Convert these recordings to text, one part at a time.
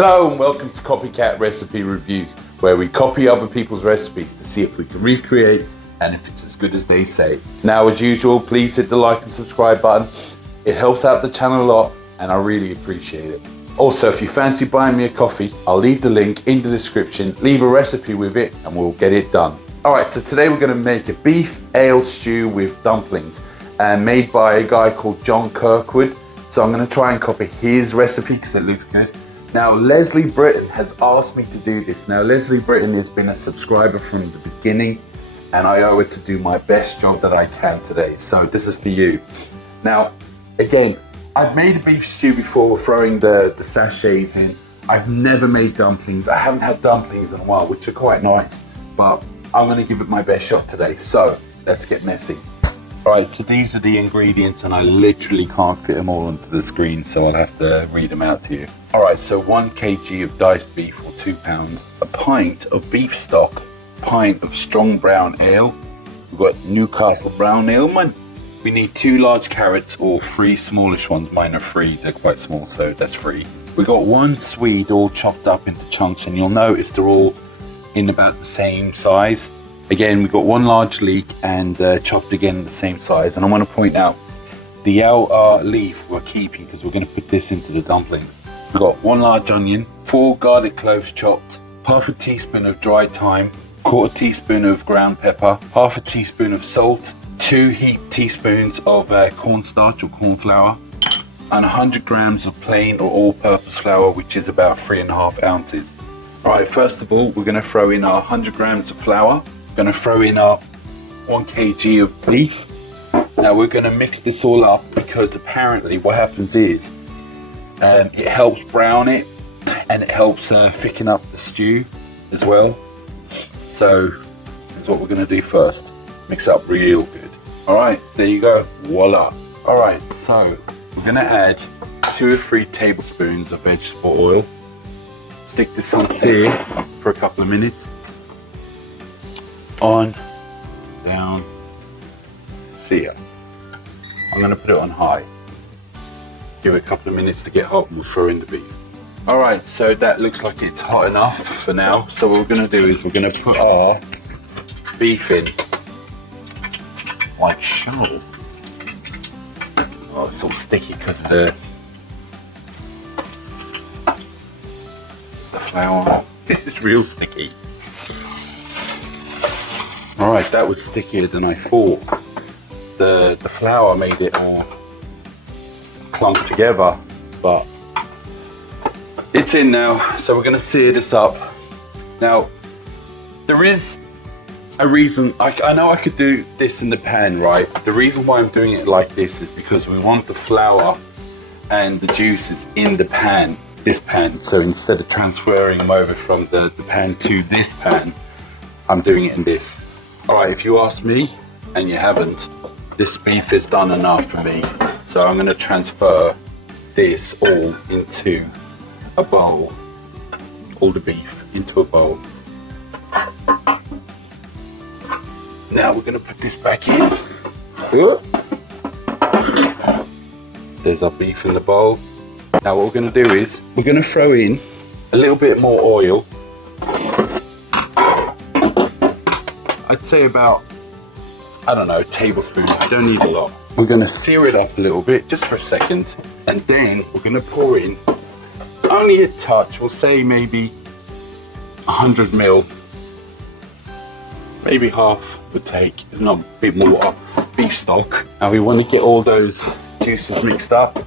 Hello and welcome to Copycat Recipe Reviews, where we copy other people's recipes to see if we can recreate and if it's as good as they say. Now, as usual, please hit the like and subscribe button. It helps out the channel a lot and I really appreciate it. Also, if you fancy buying me a coffee, I'll leave the link in the description, leave a recipe with it and we'll get it done. Alright, so today we're going to make a beef ale stew with dumplings, made by a guy called John Kirkwood. So I'm going to try and copy his recipe because it looks good. Now, Leslie Britton has asked me to do this. Now, Leslie Britton has been a subscriber from the beginning and I owe her to do my best job that I can today. So this is for you. Now, again, I've made a beef stew before throwing the sachets in. I've never made dumplings. I haven't had dumplings in a while, which are quite nice, but I'm going to give it my best shot today. So let's get messy. Alright, so these are the ingredients and I literally can't fit them all onto the screen, so I'll have to read them out to you. Alright, so 1 kg of diced beef or 2 pounds, a pint of beef stock, pint of strong brown ale, we've got Newcastle brown ale, we need 2 large carrots or 3 smallish ones, mine are 3, they're quite small, so that's 3. We've got 1 Swede all chopped up into chunks and you'll notice they're all in about the same size. Again, we've got 1 large leek and chopped again the same size. And I want to point out the outer leaf we're keeping because we're going to put this into the dumplings. We've got 1 large onion, 4 garlic cloves chopped, half a teaspoon of dried thyme, quarter teaspoon of ground pepper, half a teaspoon of salt, 2 heaped teaspoons of cornstarch or corn flour, and 100 grams of plain or all-purpose flour, which is about 3.5 ounces. Right, first of all, we're going to throw in our 100 grams of flour. Going to throw in our 1 kg of beef. Now we're going to mix this all up because apparently what happens is it helps brown it and it helps thicken up the stew as well. So that's what we're going to do first. Mix up real good. Alright, there you go. Voila. Alright, so we're going to add 2 or 3 tablespoons of vegetable oil. Stick this on sear for a couple of minutes. On, down, sear. I'm going to put it on high. Give it a couple of minutes to get hot and we'll throw in the beef. Alright, so that looks like it's hot enough for now. So what we're going to do is we're going to put our beef in like so. Oh, it's all sticky because of the flour. It's real sticky. Alright, that was stickier than I thought. The flour made it all clumped together, but it's in now, so we're going to sear this up. Now, there is a reason, I know I could do this in the pan, right? The reason why I'm doing it like this is because we want the flour and the juices in the pan, this pan. So instead of transferring them over from the pan to this pan, I'm doing it in this. Alright, if you ask me, and you haven't, this beef is done enough for me. So I'm going to transfer this all into a bowl. All the beef into a bowl. Now we're going to put this back in. There's our beef in the bowl. Now what we're going to do is, we're going to throw in a little bit more oil. I'd say about, I don't know, a tablespoon. I don't need a lot. We're going to sear it up a little bit, just for a second. And then we're going to pour in only a touch. We'll say maybe 100 ml. Maybe half would take, if not a bit more, beef stock. Now we want to get all those juices mixed up,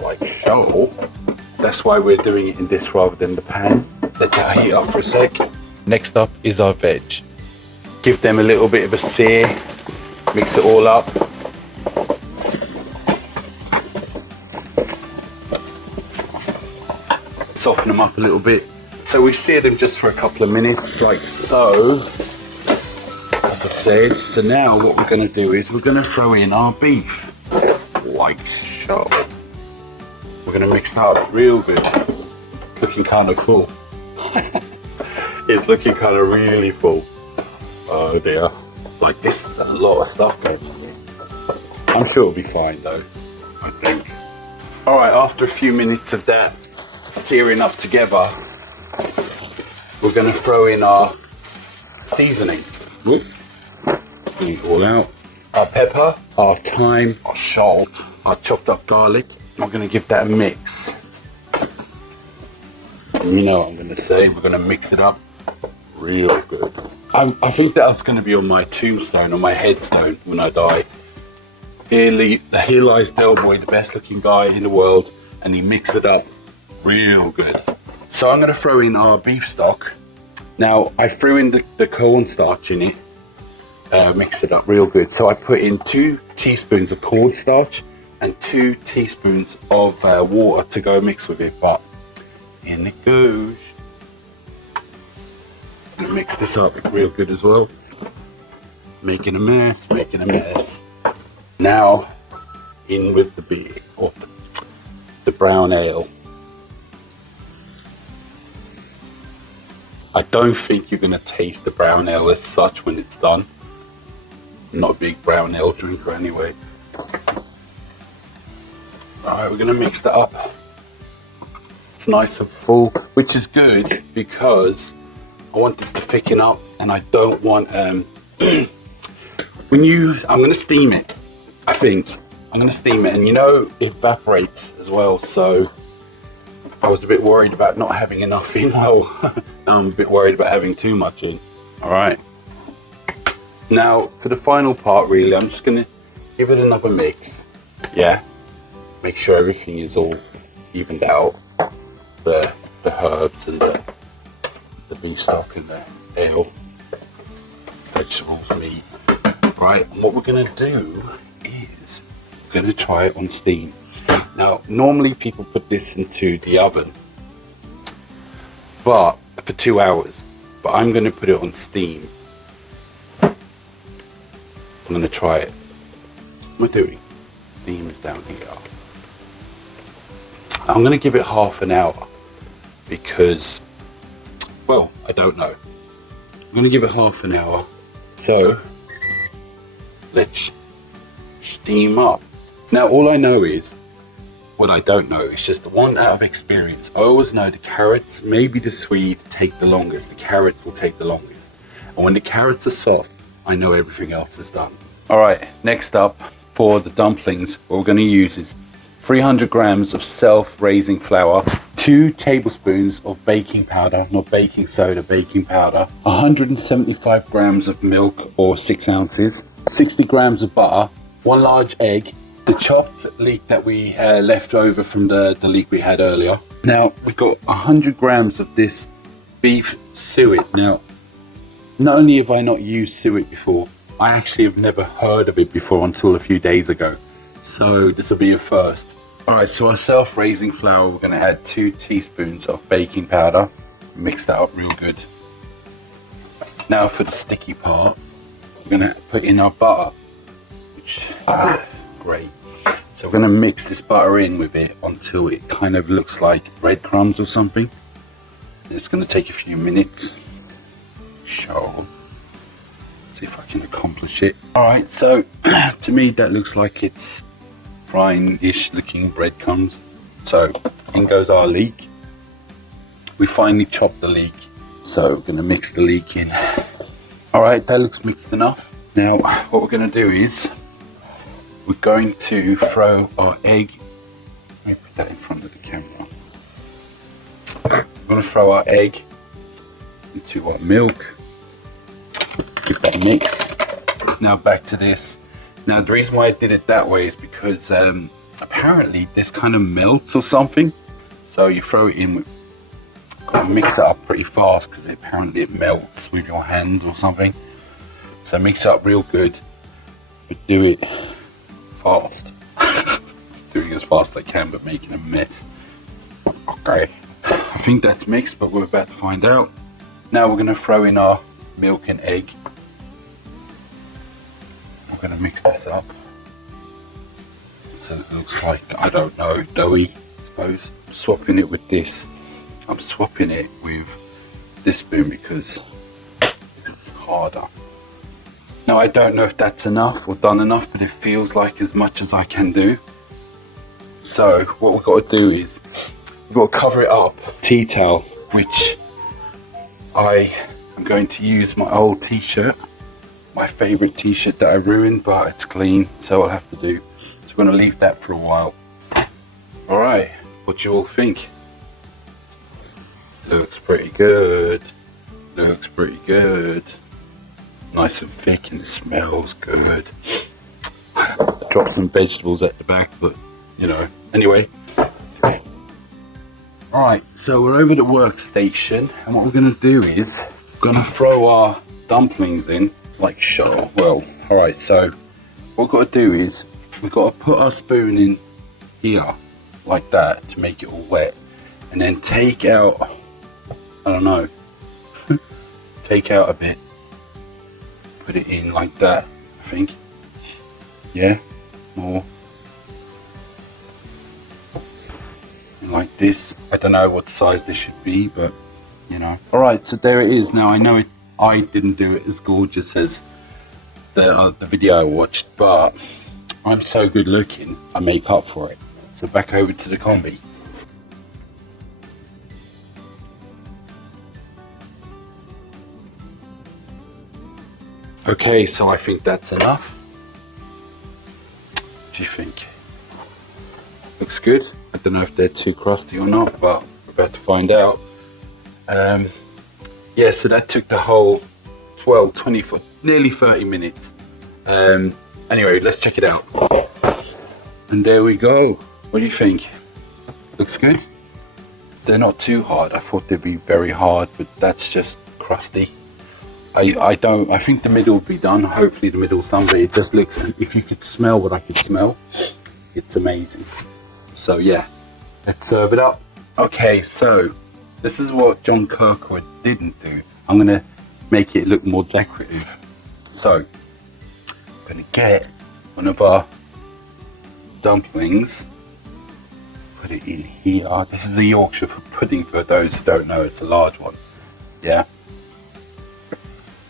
like so. That's why we're doing it in this rather than the pan. Let that heat up for a sec. Next up is our veg. Give them a little bit of a sear, mix it all up. Soften them up a little bit. So we seared them just for a couple of minutes, like so, as I said. So now what we're going to do is we're going to throw in our beef, like so. We're going to mix that up real good. Looking kind of full. It's looking kind of really full. Oh dear. Like, this is a lot of stuff going on here. I'm sure it'll be fine though, I think. Alright, after a few minutes of that searing up together, we're going to throw in our seasoning. Whoop. Get it all out. Our pepper, our thyme, our salt, our chopped up garlic. We're going to give that a mix. And you know what I'm going to say, we're going to mix it up real good. I think that's going to be on my tombstone, on my headstone when I die. Here lies Del Boy, the best looking guy in the world, and he mixed it up real good. So I'm going to throw in our beef stock. Now I threw in the cornstarch in it, mix it up real good. So I put in 2 teaspoons of cornstarch and 2 teaspoons of water to go mix with it. But in it goes. I'm gonna mix this up real good as well. Making a mess, making a mess. Now in with the beer, or the brown ale. I don't think you're gonna taste the brown ale as such when it's done. I'm not a big brown ale drinker anyway. Alright, we're gonna mix that up. It's nice and full, which is good because I want this to thicken up, and I don't want I'm gonna steam it. I think I'm gonna steam it, and you know, it evaporates as well. So I was a bit worried about not having enough in. Well, I'm a bit worried about having too much in. All right. Now for the final part, really, I'm just gonna give it another mix. Yeah. Make sure everything is all evened out. The herbs and the beef stock and the ale, vegetables, meat. Right, and what we're gonna do is we're gonna try it on steam. Now, normally people put this into the oven, but for 2 hours. But I'm gonna put it on steam. I'm gonna try it. What am I doing? Steam is down here. I'm gonna give it half an hour because, well, I don't know. I'm gonna give it half an hour. So let's steam up. Now all I know is, what I don't know, it's just one out of experience. I always know the carrots, maybe the Swede, take the longest. The carrots will take the longest. And when the carrots are soft, I know everything else is done. All right, next up for the dumplings, what we're gonna use is 300 grams of self-raising flour, 2 tablespoons of baking powder, not baking soda, baking powder, 175 grams of milk or 6 ounces, 60 grams of butter, 1 large egg, the chopped leek that we left over from the leek we had earlier. Now we've got 100 grams of this beef suet. Now, not only have I not used suet before, I actually have never heard of it before until a few days ago. So this will be a first. Alright, so our self-raising flour, we're going to add 2 teaspoons of baking powder. Mix that up real good. Now for the sticky part, we're going to put in our butter, which great. So we're going to mix this butter in with it until it kind of looks like breadcrumbs or something. It's going to take a few minutes. So, see if I can accomplish it. Alright, so to me that looks like it's fine-ish looking breadcrumbs. So in goes our leek. We finally chopped the leek, so we're going to mix the leek in. Alright, that looks mixed enough. Now what we're going to do is we're going to throw our egg. Let me put that in front of the camera. We're going to throw our egg into our milk. Give that a mix. Now back to this. Now the reason why I did it that way is because apparently this kind of melts or something. So you throw it in, mix it up pretty fast because apparently it melts with your hand or something. So mix it up real good. But do it fast. Doing as fast as I can, but making a mess. Okay, I think that's mixed, but we're about to find out. Now we're going to throw in our milk and egg. I'm going to mix this up so it looks like, I don't know, doughy, I suppose. I'm swapping it with this. I'm swapping it with this spoon because it's harder. Now I don't know if that's enough or done enough, but it feels like as much as I can do. So what we've got to do is you've got to cover it up. Tea towel, which I am going to use my old t-shirt, my favorite t-shirt that I ruined, but it's clean, so I'll have to do. So I'm going to leave that for a while. All right, what do you all think? Looks pretty good. Looks pretty good. Nice and thick, and it smells good. Drop some vegetables at the back, but you know, anyway. Alright, so we're over the workstation, and what we're going to do is we're going to throw our dumplings in like so. Well, alright, so what we've got to do is we've got to put our spoon in here like that to make it all wet, and then take out, I don't know, take out a bit, put it in like that, I think. Yeah, more like this. I don't know what size this should be, but you know. All right, so there it is. Now I know I didn't do it as gorgeous as the video I watched, but I'm so good looking, I make up for it. So back over to the combi. Okay, so I think that's enough. What do you think? Looks good. I don't know if they're too crusty or not, but we're about to find out. Yeah, so that took the whole 12, 24, nearly 30 minutes. Anyway, let's check it out. And there we go. What do you think? Looks good? They're not too hard. I thought they'd be very hard, but that's just crusty. I think the middle will be done. Hopefully the middle's done, but it just looks, if you could smell what I could smell, it's amazing. So yeah, let's serve it up. Okay, so this is what John Kirkwood didn't do. I'm gonna make it look more decorative. So I'm gonna get one of our dumplings, put it in here. This is a Yorkshire pudding, for those who don't know. It's a large one. Yeah.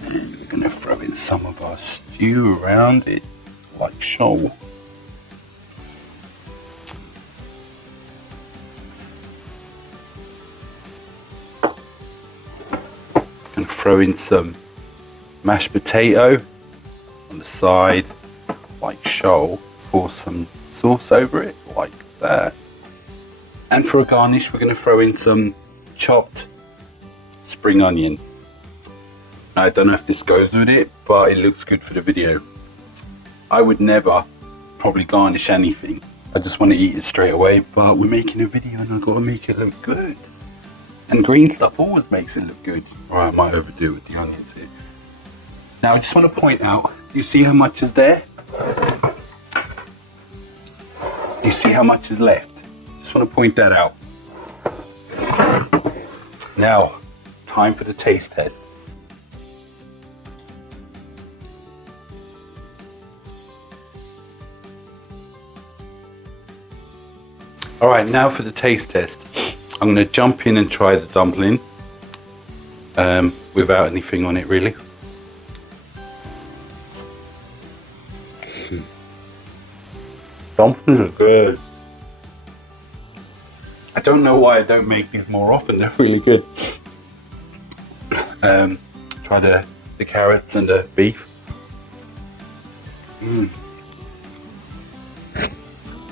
And we're gonna throw in some of our stew around it, like so. Gonna throw in some mashed potato on the side, like so. Pour some sauce over it, like that. And for a garnish, we're gonna throw in some chopped spring onion. I don't know if this goes with it, but it looks good for the video. I would never probably garnish anything. I just want to eat it straight away, but we're making a video and I've got to make it look good. And green stuff always makes it look good. Or I might overdo it with the onions here. Now I just want to point out, you see how much is there? You see how much is left? Just want to point that out. Now, time for the taste test. All right, now for the taste test. I'm going to jump in and try the dumpling without anything on it, really. Dumplings are good. I don't know why I don't make these more often. They're really good. Try the carrots and the beef.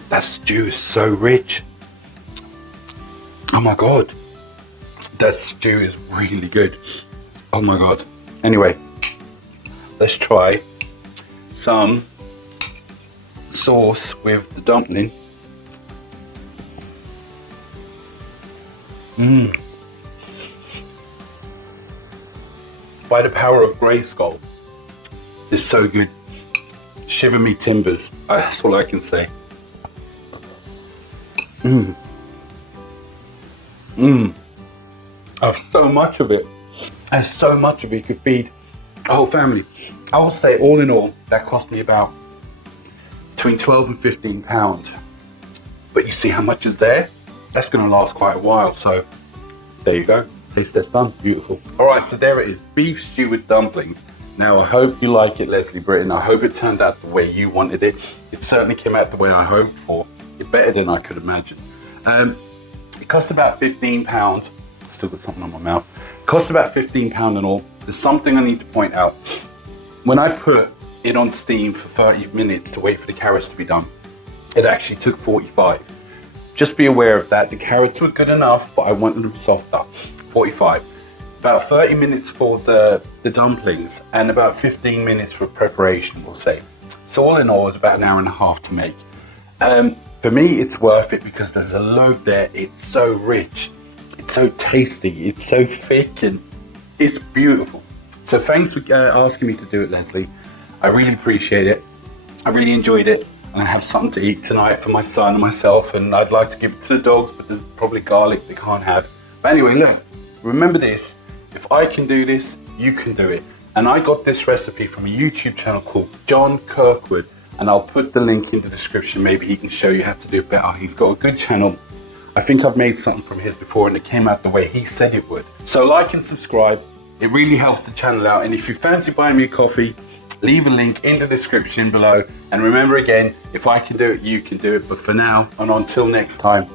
That stew is so rich. Oh my god. That stew is really good. Oh my god. Anyway, let's try some sauce with the dumpling. By the power of Grayskull. It's so good. Shiver me timbers. That's all I can say. Oh, so much of it. There's so much of it could feed a whole family. I will say, all in all, that cost me about between 12 and 15 pounds. But you see how much is there? That's going to last quite a while. So there you go. Taste test done. Beautiful. All right, so there it is. Beef stew with dumplings. Now, I hope you like it, Leslie Britton. I hope it turned out the way you wanted it. It certainly came out the way I hoped for. It's better than I could imagine. It cost about £15. Still got something on my mouth. It cost about £15 and all. There's something I need to point out. When I put it on steam for 30 minutes to wait for the carrots to be done, it actually took 45. Just be aware of that. The carrots were good enough, but I wanted them softer. 45. About 30 minutes for the dumplings and about 15 minutes for preparation, we'll say. So all in all, it's about an hour and a half to make. For me, it's worth it because there's a load there. It's so rich, it's so tasty, it's so thick, and it's beautiful. So thanks for asking me to do it, Leslie. I really appreciate it. I really enjoyed it. And I have something to eat tonight for my son and myself, and I'd like to give it to the dogs, but there's probably garlic they can't have. But anyway, look, remember this. If I can do this, you can do it. And I got this recipe from a YouTube channel called John Kirkwood, and I'll put the link in the description. Maybe he can show you how to do it better. He's got a good channel. I think I've made something from his before and it came out the way he said it would. So like and subscribe. It really helps the channel out. And if you fancy buying me a coffee, leave a link in the description below. And remember again, if I can do it, you can do it. But for now, and until next time,